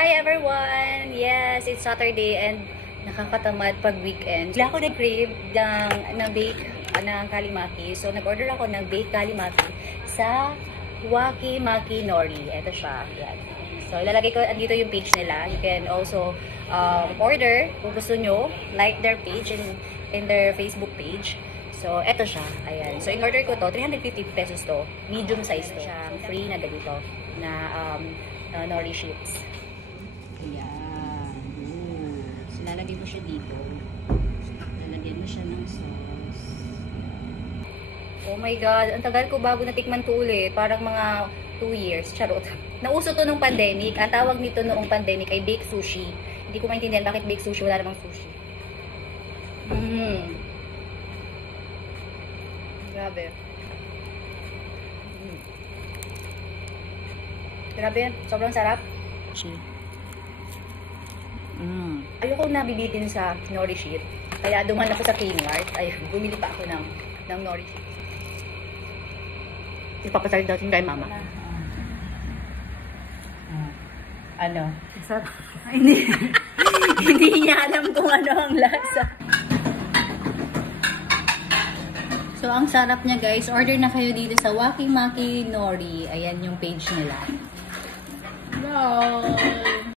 Hi everyone! Yes, it's Saturday and nakakatamad pag weekend. Bigla ako nag-crave ng bake ng kalimaki. So, nag-order ako ng bake kalimaki sa Waki Maki Nori. Ito siya. Yan. So, ilalagay ko dito yung page nila. You can also order kung gusto nyo. Like their page in their Facebook page. So, eto siya. Ayan. So, in-order ko to. 350 pesos to. Medium size to. Siya free na ganito na nori sheets. Ayan. So, lalagay mo siya dito. Lalagyan mo siya ng sauce. Oh my God. Ang tagal ko bago natikman to ulit. Parang mga 2 years. Charot. Nauso to nung pandemic. Ang tawag nito noong pandemic ay baked sushi. Hindi ko maintindihan bakit baked sushi. Wala namang sushi. Grabe. Grabe. Sobrang sarap. Ayoko nabibitin sa nori sheet. Kaya duman ako sa Kmart. Ay, bumili pa ako ng nori sheet. Ipapasal daw kay mama. Ano? Sarap. Hindi. Hindi niya alam kung ano ang lasa. So, ang sarap niya guys. Order na kayo dito sa Waki Maki Nori. Ayan yung page nila. Wow!